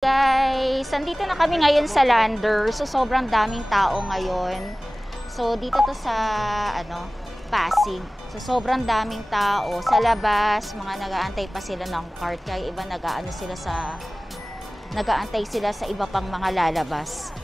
Guys, nandito na kami ngayon sa Lander. So sobrang daming tao ngayon. So dito to sa Pasig. So sobrang daming tao sa labas, mga nag-aantay pa sila ng cart. Kaya iba nag-aantay sila sa iba pang mga lalabas.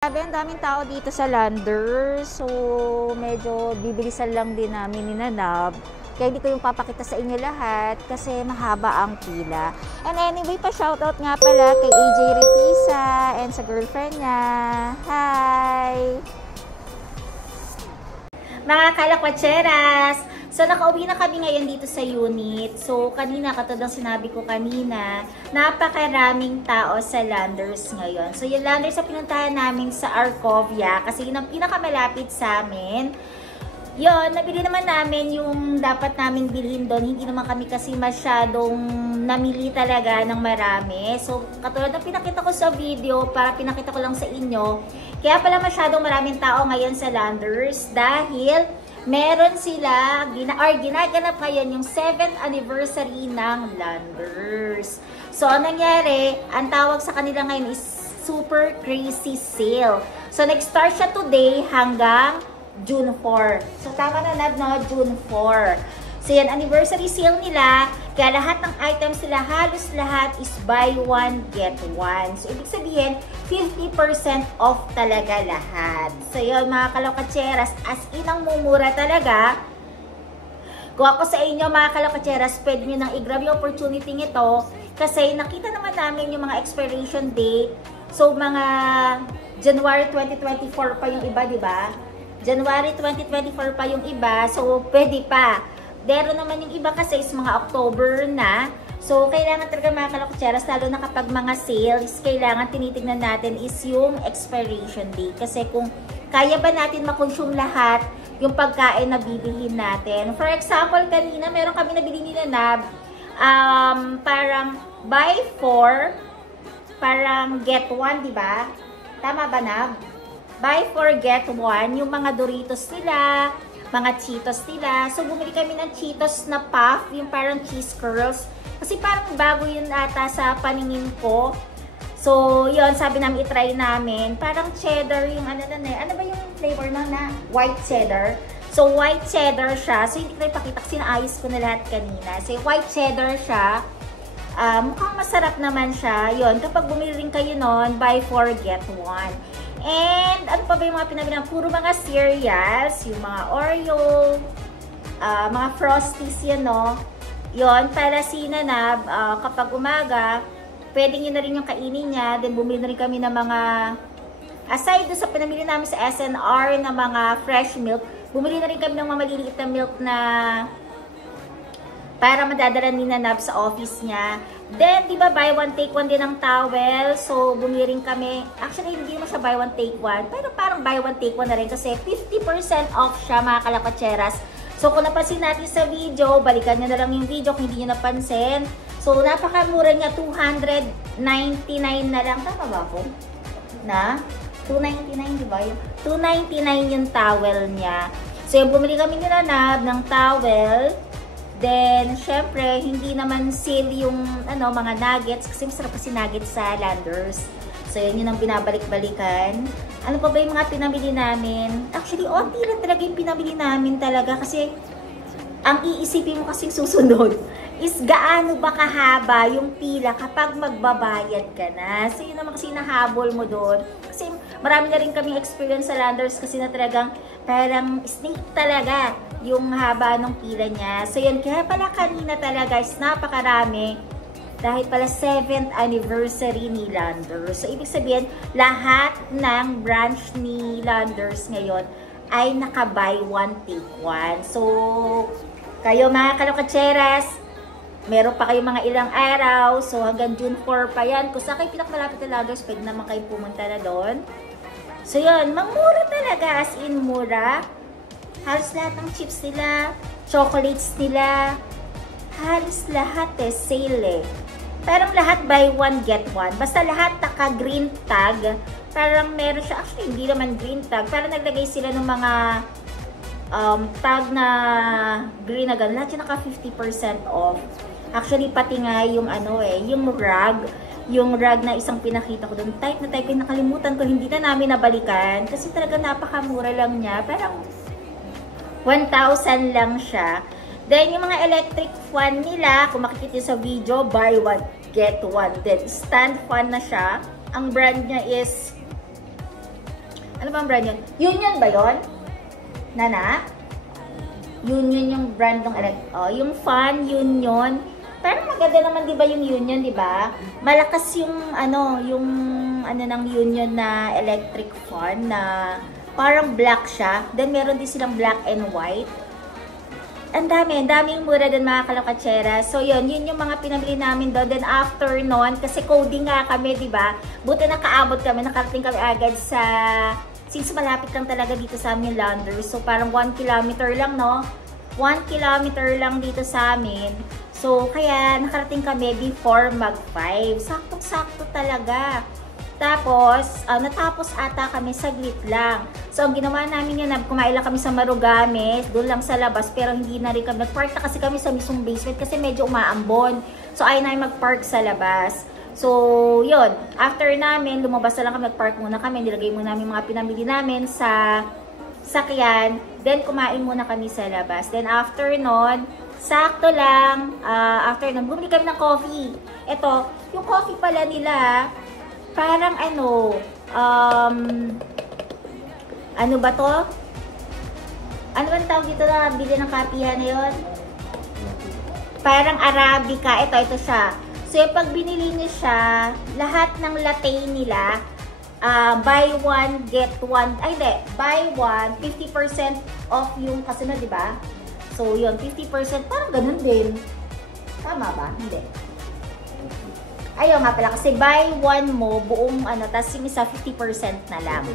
Sabi, ang daming tao dito sa Landers. So, medyo bibilisan lang din namin ni Nanab. Kaya hindi ko yung papakita sa inyo lahat kasi mahaba ang pila. And anyway, pa-shoutout nga pala kay AJ Retisa and sa girlfriend niya. Hi! Mga kalakwatseras! So, nakauwi na kami ngayon dito sa unit. So, kanina, katulad ng sinabi ko kanina, napakaraming tao sa Landers ngayon. So, yung Landers na pinuntahan namin sa Arcovia, kasi yun ang pinakamalapit sa amin. Yun, nabili naman namin yung dapat namin bilhin doon. Hindi naman kami kasi masyadong namili talaga ng marami. So, katulad ng pinakita ko sa video, para pinakita ko lang sa inyo, kaya pala masyadong maraming tao ngayon sa Landers dahil meron sila, ginaganap ngayon yung 7th anniversary ng Landers. So, ang nangyari, ang tawag sa kanila ngayon is Super Crazy Sale. So, nag-start siya today hanggang June 4. So, tama na, Nad, no? June 4. So, yan, anniversary sale nila. Kaya lahat ng items nila, halos lahat is buy one, get one. So, ibig sabihin, 50% off talaga lahat. So, yun, mga kalokatseras, as in ang mumura talaga. Kung ako sa inyo, mga kalokatseras, pwede nyo nang i-grab yung opportunity nito. Kasi nakita naman namin yung mga expiration date. So, mga January 2024 pa yung iba, di ba? January 2024 pa yung iba. So, pwede pa. Pero naman yung iba kasi is mga October na. So, kailangan talaga mga kalokatseras, lalo na kapag mga sales, kailangan tinitignan natin is yung expiration date. Kasi kung kaya ba natin makonsume lahat yung pagkain na bibilihin natin. For example, kanina meron kami nabili ni Nanab, parang buy 4, parang get 1, di ba? Tama ba, Nab? Buy 4, get 1, yung mga Doritos nila, mga Cheetos nila. So, bumili kami ng Cheetos na puff, yung parang cheese curls. Kasi parang bago yun ata sa paningin ko. So, yun, sabi namin, itry namin. Parang cheddar yung ano na eh. Ano ba yung flavor na? White cheddar. So, white cheddar siya. So, hindi ko na ipakita kasi naayos ko na lahat kanina. So, white cheddar siya. Mukhang masarap naman siya. Yun, kapag bumili rin kayo nun, buy 4, get 1. And, ano pa ba yung mga pinabili? Puro mga cereals, yung mga Oreo, mga Frosties yan, no? Yun, para si Nanab, kapag umaga, pwede nyo na rin yung kainin niya. Then, bumili na rin kami ng mga, aside doon sa pinamili namin sa SNR na mga fresh milk, bumili na rin kami ng mga maliliit na milk na para madadala ni Nanab sa office niya. Then, di ba, buy one, take one din ang towel. So, bumili rin kami. Actually, hindi naman siya buy one, take one. Pero parang buy one, take one na rin kasi 50% off siya, mga kalapatseras. So, kung napansin natin sa video, balikan nyo na lang yung video kung hindi nyo napansin. So, napakamura niya, 299 na lang. Tama ba po? Na? 299, di ba? 299 yung towel niya. So, yung bumili kami nila ng towel. Then, syempre, hindi naman sale yung mga nuggets. Kasi masarap kasi nuggets sa Landers. So, yun ang binabalik-balikan. Ano pa ba yung mga pinamili namin? Actually, onti lang talaga yung pinamili namin talaga. Kasi, ang iisipin mo kasing susunod is gaano ba kahaba yung pila kapag magbabayad ka na. So, yun naman kasi nahabol mo doon. Kasi, marami na rin kaming experience sa Landers kasi na talagang parang snake talaga yung haba ng pila niya. So, yun. Kaya pala kanina talaga is napakarami dahil pala 7th anniversary ni Landers. So, ibig sabihin, lahat ng branch ni Landers ngayon ay naka-buy one, take one. So, kayo mga kalokatseras, meron pa kayo mga ilang araw. So, hanggang June 4 pa yan. Kung sa kayo pinakamalapit na Landers, pwede naman kayo pumunta na doon. So, yun. Mangmura talaga. As in, mura. Halos lahat ng chips nila, chocolates nila, halos lahat sale Parang lahat buy one, get one. Basta lahat naka-green tag. Parang meron siya, actually hindi naman green tag. Parang naglagay sila ng mga tag na green na gano'n. Lahat yung naka 50% off. Actually, pati nga yung yung rag. Yung rag na isang pinakita ko doon. Type na type, nakalimutan ko. Hindi na namin nabalikan. Kasi talaga napakamura lang niya. Parang 1,000 lang siya. Then, yung mga electric fan nila, kung makikita sa video, buy one, get one. Then, stand fan na siya. Ang brand niya is Ano bang brand yun? Union ba yun? Nana? Union yung brand ng yung fan, Union. Parang maganda naman 'di ba yung Union, 'di ba? Malakas yung yung ng Union na electric fan na parang black siya. Then meron din silang black and white. Ang daming mura din mga kalokatsera. So yun yung mga pinamili namin doon. Then after nun, kasi coding nga kami, 'di ba? Buti nakaabot kami, nakarating kami agad sa since malapit lang talaga dito sa amin yung Landers. So parang 1 kilometer lang, no? 1 kilometer lang dito sa amin. So, kaya nakarating kami before mag-5. Saktong-sakto talaga. Tapos, natapos ata kami saglit lang. So, ang ginawa namin yun, kumain lang kami sa Marugames, doon lang sa labas, pero hindi na rin kami nag-park na kasi kami sa mismong basement kasi medyo umaambon. So, ayaw namin mag-park sa labas. So, yun. After namin, lumabas na lang kami, nag-park muna kami, nilagay muna namin mga pinamili namin sa sakyan. Then, kumain muna kami sa labas. Then, after nun, sakto lang, after nun, bumili kami ng coffee. Ito, yung coffee pala nila, parang ano ba to? Ano ba tawag dito na bili ng kapihan na yun? Parang Arabica. Ito siya. So, pag binili niyo siya, lahat ng latte nila, buy one, get one, ay hindi, buy one, 50% off yung kasunod, di ba? So, yun, 50%, parang ganun din. Tama ba? Hindi. Ayaw nga pala, kasi buy one mo, buong tapos yung isa 50% na lang.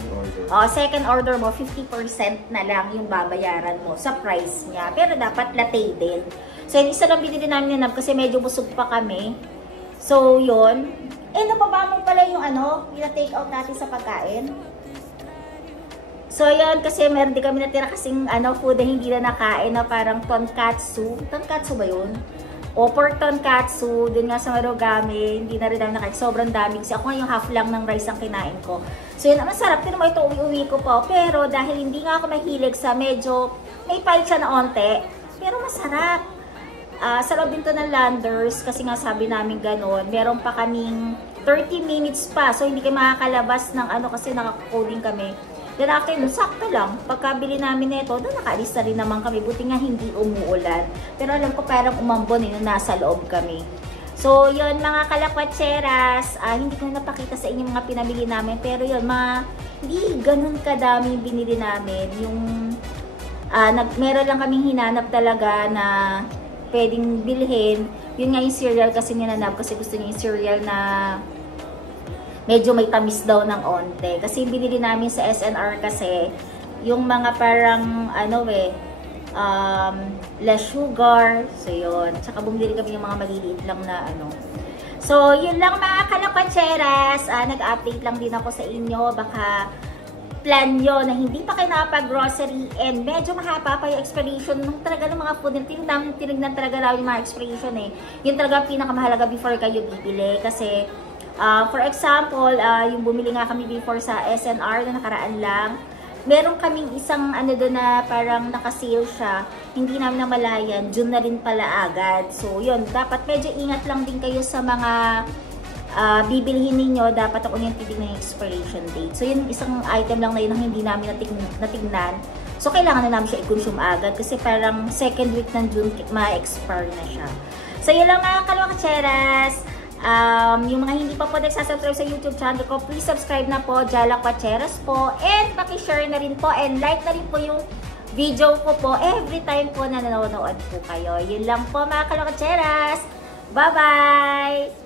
Second order mo, 50% na lang yung babayaran mo sa price niya. Pero dapat latte din. So, yung isa lang binili namin yan kasi medyo busog pa kami. So, yun. Napaba mo pala yung yung take out natin sa pagkain. So, yun, kasi meron din kami natira kasing food na hindi na nakain na parang tonkatsu. Tonkatsu ba yun? O, pork tonkatsu, dun nga sa Marugame, hindi na rin namin nakain. Sobrang dami kasi ako nga yung half lang ng rice ang kinain ko. So, yun, masarap. Tinan mo ito, uwi-uwi ko po. Pero, dahil hindi nga ako mahilig sa medyo, may pahit siya na onte. Pero, masarap. Sa loob din to ng Landers, kasi nga sabi namin ganun, meron pa kaming 30 minutes pa. So, hindi kayo makakalabas ng kasi naka-coding kami. Then after nun, sakto lang. Pagkabili namin nito, doon nakaalis na rin naman kami. Buti nga hindi umuulan. Pero alam ko parang umambon nung nasa loob kami. So, yun mga kalakwatseras, hindi ko napakita sa inyo mga pinabili namin. Pero yun, hindi ganun kadami binili namin. Yung, meron lang kaming hinanap talaga na pwedeng bilhin. Yun nga yung cereal kasi ninanap kasi gusto niya yung cereal na medyo may tamis daw ng onte. Kasi binili namin sa SNR kasi yung mga parang less sugar. So yun. Tsaka bumili kami yung mga maliliit lang na So yun lang mga kalakwatseras. Nag-update lang din ako sa inyo. Baka plan nyo na hindi pa kayo nakapag-grocery and medyo mahaba pa yung expiration ng talaga ng mga food. Tinignan talaga lang yung mga expiration eh. Yun talaga pinakamahalaga before kayo bibili. Kasi for example, yung bumili nga kami before sa SNR na nakaraan lang, meron kaming isang doon na parang nakasale siya, hindi namin namalayan, June na rin pala agad. So yun, dapat medyo ingat lang din kayo sa mga bibilhin ninyo. Dapat ako yung titignan yung expiration date. So yun, isang item lang na yun na hindi namin natignan. So kailangan na namin siya i-consume agad kasi parang second week ng June ma-expire na siya. So yun lang mga kalawakatseras. Yung mga hindi pa po nagsasubscribe sa YouTube channel ko, please subscribe na po, Jala Kwacheras po, and paki-share na rin po, and like na rin po yung video ko po every time po na nanonood po kayo. Yun lang po mga kalawakatseras. Bye-bye!